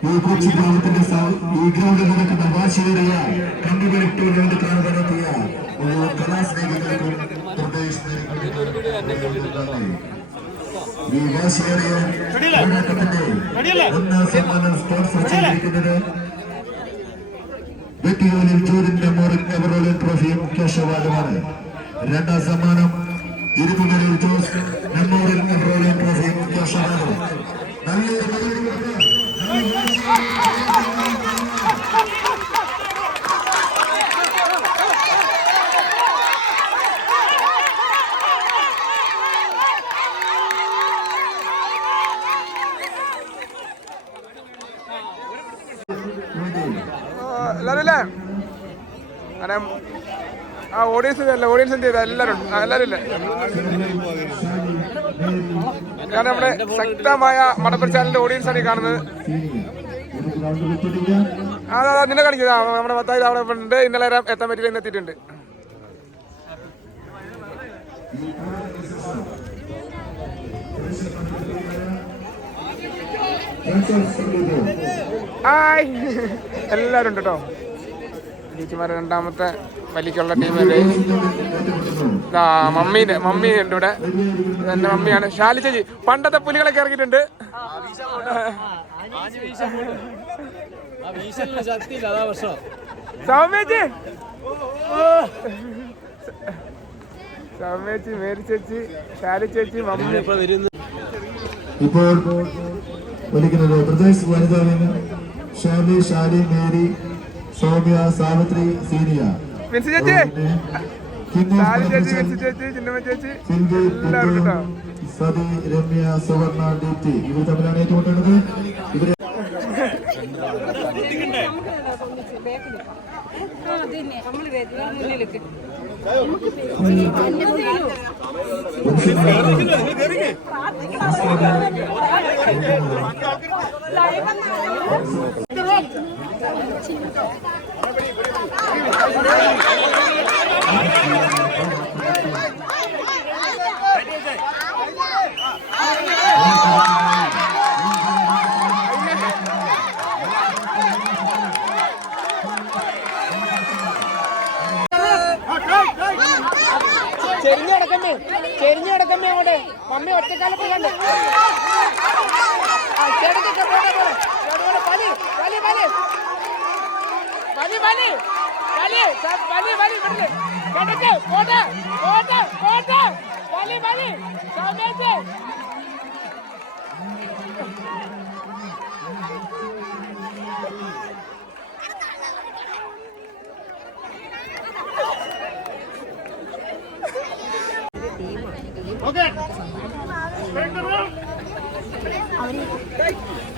ഈ കൊച്ചി ഗ്രാമത്തിന്റെ ഈ ഗ്രൗണ്ടിൽ നടക്കുന്ന വാശിയേറിയ കണ്ടുപിടി ടൂർണമെന്റ് കാണാൻ നടത്തിയ ഒരു കലാസ്നേഹികൾക്കും ഈ വാശിയേറിയ ഒന്നാം സമ്മാനം സ്പോൺസർ ചെയ്തിരിക്കുന്നത് വെട്ടിയൂരിൽ ചൂരിന്റെ മോറിൻ എവറോളിൻ ട്രോഫിയും കേശവാദമാണ് രണ്ടാം സമ്മാനം ഇരുപുകളിൽ ജോസ് മെമ്മോറിയൽ എവറോളിൻ ട്രോഫിയും കേശവാദം നല്ലൊരു കൈയടി കൊടുക്കുക. നല്ല എല്ലാരും ഇല്ലേ അങ്ങനെ ആ ഓഡിയൻസ് അല്ല ഓഡിയൻസ് എന്ത് ചെയ്താ എല്ലാരും ഉണ്ട്. ആ, എല്ലാരും ഇല്ലേ ഞാൻ നമ്മുടെ ശക്തമായ മടപ്പർ ചാനലിന്റെ ഓഡിയൻസ് ആണ് ഈ കാണുന്നത്. അതാ, നിന്നെ കാണിക്കുന്നത് നമ്മുടെ മത്തായി അവിടെ ഉണ്ട്. ഇന്നലെ എത്താൻ പറ്റില്ല ഇന്ന് എത്തിയിട്ടുണ്ട്. ഹായ്. എല്ലാരും ഉണ്ട് കേട്ടോ ചേച്ചിമാരെ രണ്ടാമത്തെ വലിക്കുള്ള ടീമിന്റെ ആ മമ്മീന്റെ മമ്മി ഉണ്ട് ഇവിടെ. എന്റെ മമ്മിയാണ്. ഷാലി ചേച്ചി പണ്ടത്തെ പുലികളൊക്കെ ഇറങ്ങിയിട്ടുണ്ട്. സൗമ്യേച്ചി സൗമ്യേച്ചി മേരി ചേച്ചി ഷാലി ചേച്ചി മമ്മി. ഇപ്പോൾ വലിക്കുന്നത് പ്രദേശ് വനിതാ ഷാലി ഷാലി മേരി സൗമ്യ സാവിത്രി സീനിയ. മിൻസി ചേച്ചി. കിങ് ചേച്ചി വിൻസി ചേച്ചി ചിന്നമ്മ ചേച്ചി. എല്ലാവരും കേട്ടോ. സതി രമ്യ സുവർണ ഡി ടി ഇവർ തമ്മിലാണ് ഏറ്റുമുട്ടുന്നത് ഇവർ ചെരിഞ്ഞ് കിടക്കമ്മേ ചെരിഞ്ഞ് കിടക്കമ്മേ അങ്ങോട്ട് മമ്മി ഒറ്റക്കാലം പോകണ്ട് വലി വലി വലി വലി. വലി വലി വലി വലി കിടക്ക് പോട്ടെ പോട്ടെ പോട്ടെ വലി വലി. സൗമ്യേച്ചി. വാശിയേറിയ പോരാട്ടത്തിന് ശേഷം ഓട്ടോ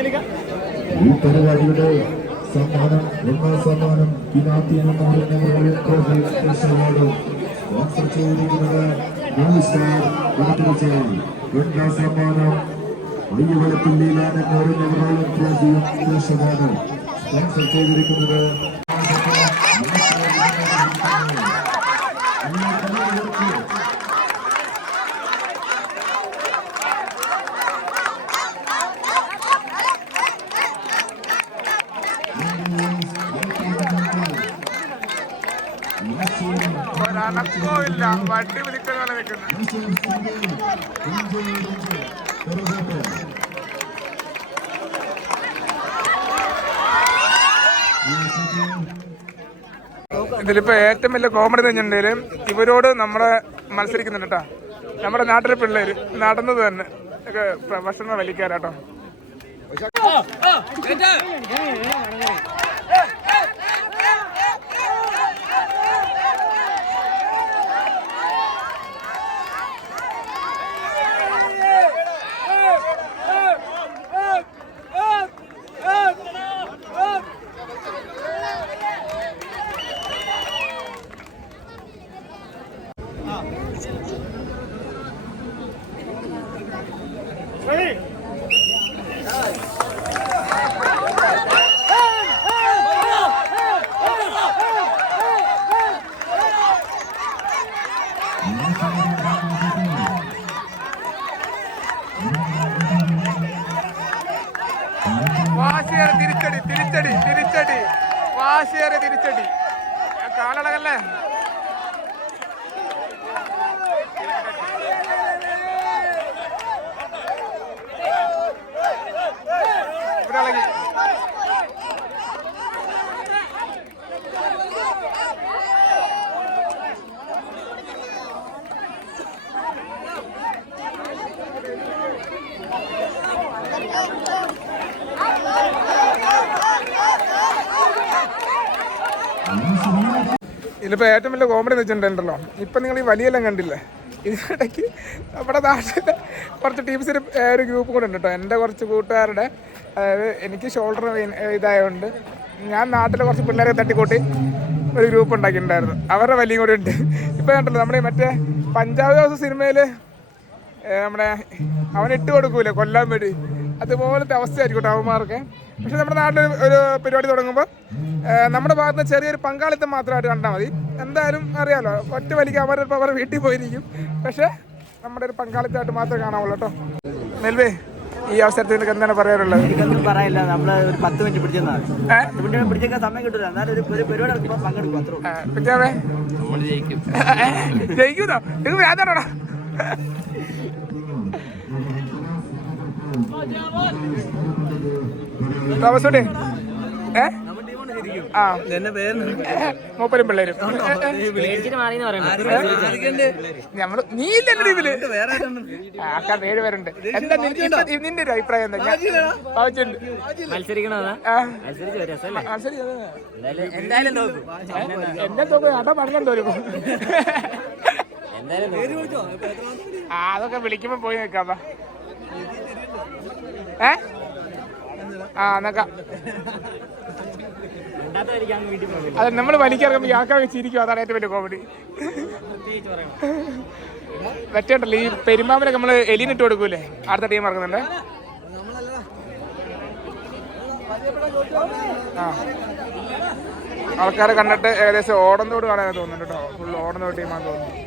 ഈ പരിപാടിയുടെ സമ്മാനം ഒന്നാം സമ്മാനം പിനാത്തി എന്ന് സ്പോൺസർ ചെയ്തിരിക്കുന്നത് ന്യൂ സ്റ്റാർ രണ്ടാം സമ്മാനം. സ്പോൺസർ ചെയ്തിരിക്കുന്നത് ഒരനക്കോ ഇല്ല വണ്ടി ഇതിലിപ്പോ ഏറ്റവും വലിയ കോമഡി കഴിഞ്ഞിട്ടുണ്ടെങ്കിൽ ഇവരോട് നമ്മളെ മത്സരിക്കുന്നുണ്ട് കേട്ടോ നമ്മുടെ നാട്ടിലെ പിള്ളേര് നടന്നത് തന്നെ പ്രൊഫഷണൽ വലിക്കാരാട്ടോ ഇതിലിപ്പോൾ ഏറ്റവും വലിയ കോമഡി എന്ന് വെച്ചിട്ടുണ്ടല്ലോ ഇപ്പം നിങ്ങൾ ഈ വലിയെല്ലാം കണ്ടില്ലേ? ഇതിനിടയ്ക്ക് നമ്മുടെ നാട്ടിലെ കുറച്ച് ടീംസിന് ഒരു ഗ്രൂപ്പ് കൂടെ ഉണ്ട് കേട്ടോ എന്റെ കുറച്ച് കൂട്ടുകാരുടെ അതായത് എനിക്ക് ഷോൾഡർ ഇതായതുകൊണ്ട് ഞാൻ നാട്ടിലെ കുറച്ച് പിള്ളേരെ തട്ടിക്കൂട്ടി ഒരു ഗ്രൂപ്പ് ഉണ്ടാക്കിയിട്ടുണ്ടായിരുന്നു. അവരുടെ വലിയും കൂടെ ഉണ്ട്. ഇപ്പം കണ്ടല്ലോ നമ്മുടെ മറ്റേ പഞ്ചാബ് ഹൗസ് സിനിമയിൽ നമ്മുടെ അവൻ ഇട്ട് കൊടുക്കൂലേ കൊല്ലാൻ വേണ്ടി. അതുപോലത്തെ അവസ്ഥയായിരിക്കും കേട്ടോ അവന്മാർക്ക് പക്ഷെ നമ്മുടെ നാട്ടിൽ ഒരു പരിപാടി തുടങ്ങുമ്പോൾ നമ്മുടെ ഭാഗത്ത് നിന്ന് ചെറിയൊരു പങ്കാളിത്തം മാത്രമായിട്ട് കണ്ടാൽ മതി. എന്തായാലും അറിയാലോ ഒറ്റ വലിക്ക് അവർ ഇപ്പോൾ അവരുടെ വീട്ടിൽ പോയിരിക്കും. പക്ഷേ നമ്മുടെ ഒരു പങ്കാളിത്തമായിട്ട് മാത്രമേ കാണാവുള്ളൂ കേട്ടോ. നെൽവേ ഈ അവസരത്തിൽ നിനക്ക് എന്താണ് പറയാറുള്ളത് എനിക്കൊന്നും പറയില്ല നമ്മൾ ഒരു പത്ത് മിനിറ്റ് പിടിച്ചെന്നാണ് ഏഹ് പത്ത് മിനിറ്റ് പിടിച്ചേക്കാൻ സമയം കിട്ടില്ല എന്നാലും ഒരു ഒരു പരിപാടി പങ്കെടുക്കും അത്രേ ജയിക്കുന്നോ? നിങ്ങൾ വ്യാജാണോടാ തോമസോട്ടെ ഏ? ആ. എന്നെ പേര് മൂപ്പരും പിള്ളേരും ഞമ്മൾ നീ ഇല്ല എന്റെ ടീമിൽ? ആക്കാൻ ഏഴ് പേരുണ്ട്. എന്താ നിന്റെ ഒരു അഭിപ്രായം എന്താ? എന്തായാലും തോക്കും അട ആ അതൊക്കെ വിളിക്കുമ്പോ പോയി നിൽക്കാം ഏ? ആ എന്നൊക്കെ. അത് നമ്മൾ വലിക്കിറങ്ങുമ്പോൾ ആൾക്കാർ ചിരിക്കും. അതാണ് ഏറ്റവും വലിയ കോമഡി വെറ്റണ്ടല്ലോ ഈ പെരുമാമിനൊക്കെ നമ്മൾ എലിനിട്ട് കൊടുക്കൂലേ? അടുത്ത ടീം ഇറങ്ങുന്നുണ്ട്. ആ. ആൾക്കാരെ കണ്ടിട്ട് ഏകദേശം ഓടന്തോട് കാണാൻ തോന്നുന്നുണ്ട് കേട്ടോ ഫുൾ ഓടന്തോട് ടീമാണെന്ന് തോന്നുന്നു.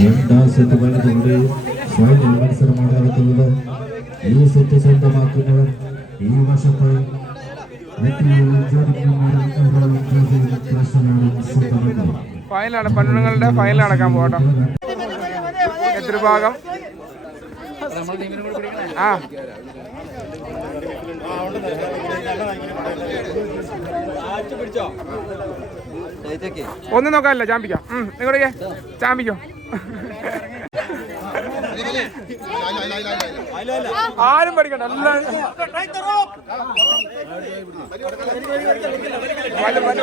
രണ്ടാം സെറ്റ് വനിതകളുടെ ഫൈനൽ മത്സരമാണ് നടക്കുന്നത്. ഈ സെറ്റ് സ്വന്തമാക്കുന്നവർ ഈ വർഷത്തെ ഫൈനലാണ് പെണ്ണുങ്ങളുടെ ഫൈനൽ നടക്കാൻ പോകട്ടോ. എത്ര ഭാഗം ആ. ഒന്നും നോക്കാനില്ല ചാമ്പിക്കോ നിങ്ങളുടെ ചാമ്പിക്കോ ആരും പഠിക്കണ്ട എല്ലാവരും വല്ല- വല്ല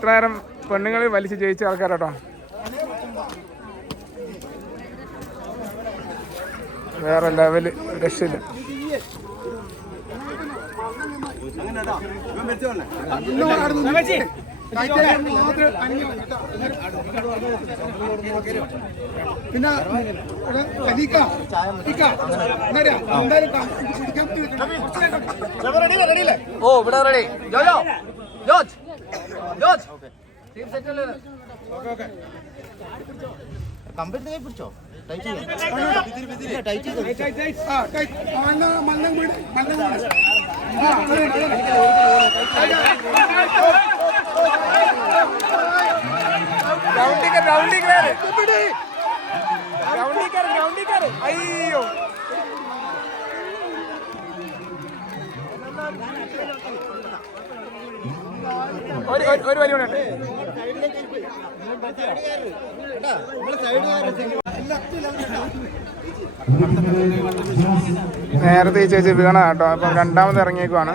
കൊടുക്കണ്ട. നേരം പെണ്ണുങ്ങൾ വലിച്ചു ജയിച്ച ആൾക്കാരാട്ടോ വേറെ ലെവൽ രക്ഷയില്ല പിന്നെ. ഓ ഇവിടെ ready Jojo George George team set അല്ലേ കമ്പനി പിടിച്ചോ ടൈറ്റ് ടൈറ്റ് ആ, കൈ, മണ്ണ മണ്ണം വീട് മണ്ണം വീട് ആ, അതെ, അതെ. ഗ്രൗണ്ടിക്കാർ ഗ്രൗണ്ടിക്കാര് ഗ്രൗണ്ടിക്കാര് ഗ്രൗണ്ടിക്കാര് അയ്യോ ഒരു ഒരു- ഒരു വരി കൂടെ നേരത്തെ ചേച്ചി വീണ കേട്ടോ. അപ്പം രണ്ടാമത് ഇറങ്ങിയേക്കുവാണ്.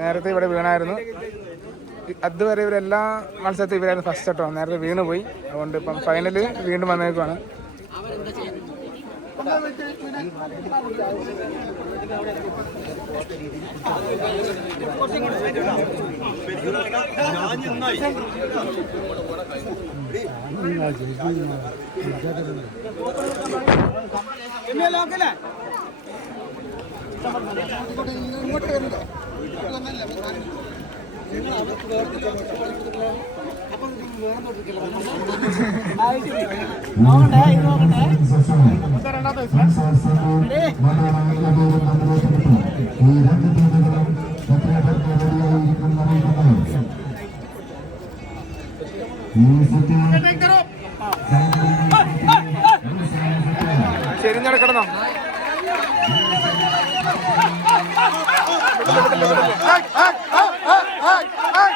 നേരത്തെ ഇവിടെ വീണായിരുന്നു. അതുവരെ ഇവരെല്ലാ മത്സരത്തിൽ ഇവരായിരുന്നു ഫസ്റ്റ് കേട്ടോ. നേരത്തെ വീണ് പോയി അതുകൊണ്ട് ഇപ്പം ഫൈനൽ വീണ്ടും വന്നേക്കുവാണ്. ഈ രണ്ട് ടീമുകളും സെപ്പറേറ്റ് റെഡിയായിരിക്കുന്നറിയിക്കുന്നു ഈ സെറ്റ് ശരിഞ്ഞവിടെ കിടന്നോ വിടില്ല, വിടില്ല, വിടില്ല. Hi, hi, hi, hi, hi, hi.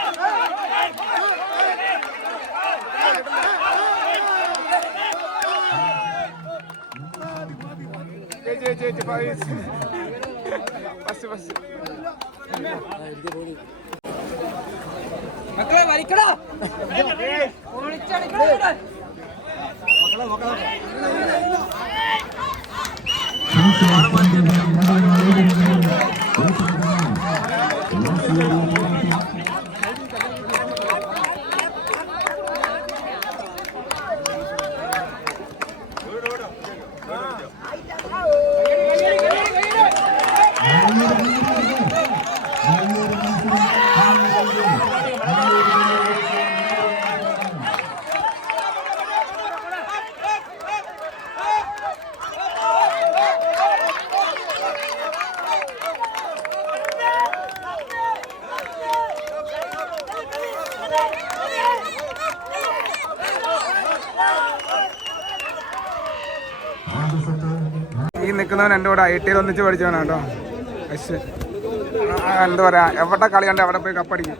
ചേച്ചി ചേച്ചി ചേച്ചി പൈസ ഫസ്റ്റ് ഫസ്റ്റ് മക്കളെ വലിക്കടാ ഈ നിൽക്കുന്നവൻ എന്റെ കൂടെ ഐ ടി ഒന്നിച്ച് പഠിച്ചവനാണ് കേട്ടോ. എന്താ പറയാ എവിടെ കളി കണ്ട് എവിടെ പോയി കപ്പടിക്കും.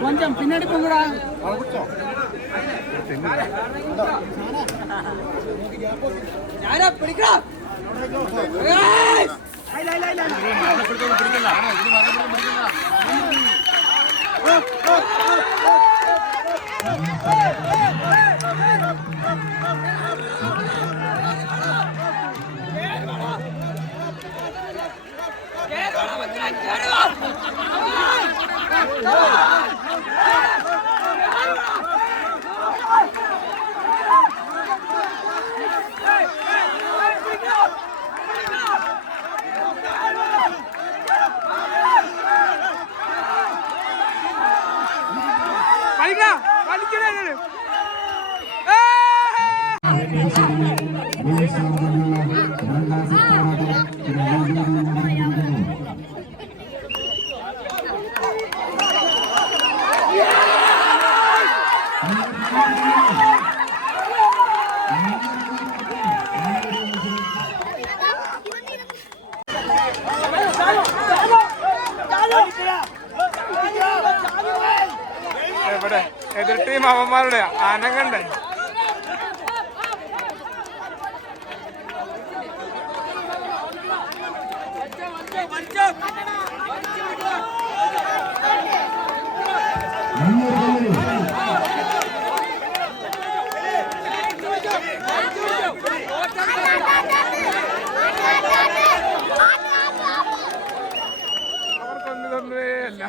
కొంచెం పిన్నడి పొంగురా ഞാനാ പിടിക്കടാ Hey! എതിർ ടീം അവന്മാരുടെ അനങ്ങണ്ടേ? അവർക്കൊന്നും തന്നേ അല്ല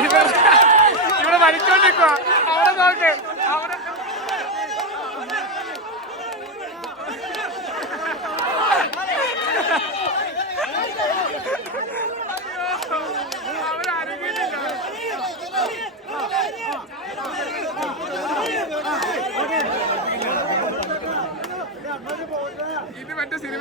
ഇവർ- ഇവിടെ വലിച്ചോണ്ടിരിക്കുക അവിടെ നോക്ക് അവിടെ അവരനങ്ങിയിട്ടില്ല. ഇത് മറ്റേ സിനിമ പറഞ്ഞ പോലെ ഏറ്റവും ദൈവമേ. അശ്വൻ തിരികെ നോക്കി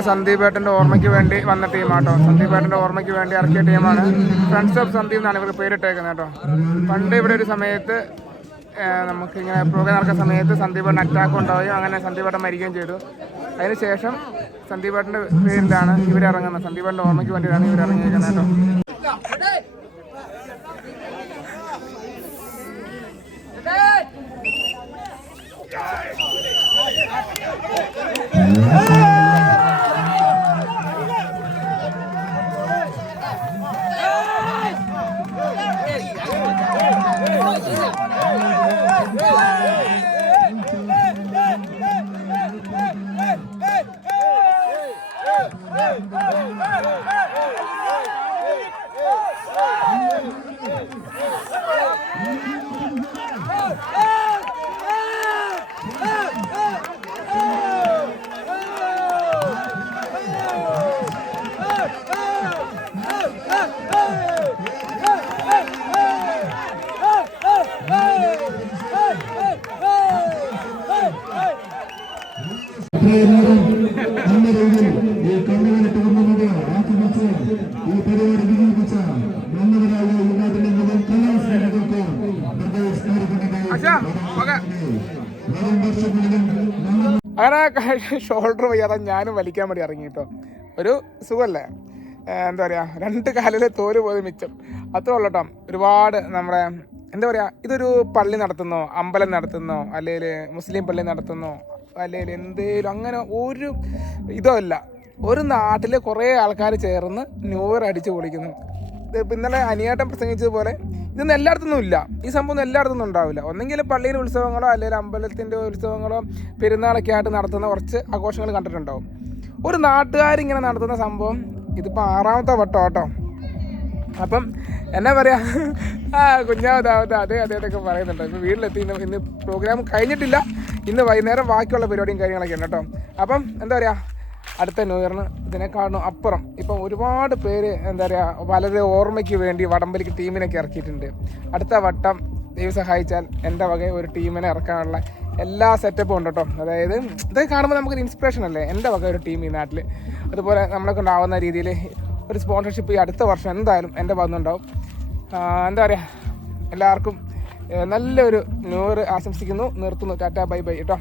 ഇത് നമ്മുടെ സന്ദീപ് ഏട്ടന്റെ ഓർമ്മയ്ക്ക് വേണ്ടി വന്ന ടീമാട്ടോ. സന്ദീപ് ഏട്ടന്റെ ഓർമ്മയ്ക്ക് വേണ്ടി ഇറക്കിയ ടീമാണ്. ഫ്രണ്ട്സ് ഓഫ് സന്ദീപ് എന്നാണ് ഇവർ പേരിട്ടേക്കുന്നത് കേട്ടോ. പണ്ട് ഇവിടെ ഒരു സമയത്ത് നമുക്കിങ്ങനെ പ്രോഗ്രാം നടക്കുന്ന സമയത്ത് സന്ദീപ് ഏട്ടൻ അറ്റാക്ക് ഉണ്ടാവുകയും അങ്ങനെ സന്ദീപ് ഏട്ടൻ മരിക്കുകയും ചെയ്തു. അതിനുശേഷം സന്ദീപ് ഏട്ടന്റെ പേരിലാണ് ഇവരിറങ്ങുന്നത് സന്ദീപ് ഏട്ടന്റെ ഓർമ്മയ്ക്ക് വേണ്ടിയിട്ടാണ് ഇവർ ഇറങ്ങിയിരിക്കുന്നത് കേട്ടോ. ഇത്രയും നേരം നല്ല രീതിയിൽ ഈ കണ്ണുകളി ടൂർണമെന്റ് ആക്രമിച്ച് ഈ പരിപാടി വിജയിപ്പിച്ച നല്ലവരായ യുണൈറ്റഡ് മുതൽ കലാസ്നേഹികൾക്ക് പ്രദേശ് അച്ഛാ ഓക്കെ വരും വർഷങ്ങളിലും നല്ല അങ്ങനെ ഷോൾഡർ വയ്യാതെ ഞാനും വലിക്കാൻ വേണ്ടി ഇറങ്ങി കേട്ടോ. ഒരു സുഖമല്ലേ എന്താ പറയുക രണ്ട് കാലിലെ തോൽ പോലും മിച്ചം. അത്രേ ഉള്ളൂ കേട്ടോ. ഒരുപാട് നമ്മുടെ എന്താ പറയുക ഇതൊരു പള്ളി നടത്തുന്നോ? അമ്പലം നടത്തുന്നോ? അല്ലെങ്കിൽ മുസ്ലിം പള്ളി നടത്തുന്നോ? അല്ലെങ്കിൽ എന്തേലും അങ്ങനെ ഒരു ഇതോ അല്ല ഒരു നാട്ടിലെ കുറേ ആൾക്കാർ ചേർന്ന് ന്യൂ അടിച്ച് പൊളിക്കുന്നു. ഇന്നലെ അനിയാട്ടം പ്രസംഗിച്ചതുപോലെ ഇതൊന്നും എല്ലായിടത്തൊന്നും ഇല്ല. ഈ സംഭവം എല്ലായിടത്തൊന്നും ഉണ്ടാവില്ല. ഒന്നെങ്കിൽ പള്ളിയിലെ ഉത്സവങ്ങളോ അല്ലെങ്കിൽ അമ്പലത്തിന്റെ ഉത്സവങ്ങളോ പെരുന്നാളൊക്കെ ആയിട്ട് നടത്തുന്ന കുറച്ച് ആഘോഷങ്ങൾ കണ്ടിട്ടുണ്ടാവും. ഒരു നാട്ടുകാരിങ്ങനെ നടത്തുന്ന സംഭവം ഇതിപ്പോൾ ആറാമത്തെ വട്ടം കേട്ടോ അപ്പം എന്നാ പറയാ? ആ കുഞ്ഞാമതാമത്തെ അതെ അതെ അതൊക്കെ പറയുന്നുണ്ട്. ഇപ്പം വീട്ടിലെത്തി ഇന്ന് ഇന്ന് പ്രോഗ്രാം കഴിഞ്ഞിട്ടില്ല. ഇന്ന് വൈകുന്നേരം ബാക്കിയുള്ള പരിപാടിയും കാര്യങ്ങളൊക്കെ ഉണ്ട് കേട്ടോ. അപ്പം എന്താ പറയുക അടുത്ത ന്യൂ ഇതിനെക്കാളും അപ്പുറം ഇപ്പം ഒരുപാട് പേര് എന്താ പറയുക വളരെ ഓർമ്മയ്ക്ക് വേണ്ടി വടംവലിക്ക് ടീമിനൊക്കെ ഇറക്കിയിട്ടുണ്ട്. അടുത്ത വട്ടം ദൈവം സഹായിച്ചാൽ എന്റെ വക ഒരു ടീമിനെ ഇറക്കാനുള്ള എല്ലാ സെറ്റപ്പും ഉണ്ട് കേട്ടോ. അതായത് ഇതൊക്കെ കാണുമ്പോൾ നമുക്കൊരു ഇൻസ്പിറേഷൻ അല്ലേ? എന്റെ വക ഒരു ടീം ഈ നാട്ടിൽ അതുപോലെ നമ്മളെ കൊണ്ടാവുന്ന രീതിയിൽ ഒരു സ്പോൺസർഷിപ്പ് ഈ അടുത്ത വർഷം എന്തായാലും എന്റെ ഭാഗത്തുനിന്നുണ്ടാവും എന്താ പറയുക എല്ലാവർക്കും നല്ലൊരു ന്യൂ ഇയർ ആശംസിക്കുന്നു. നിർത്തുന്നു. ടാറ്റ ബൈ ബൈ കേട്ടോ.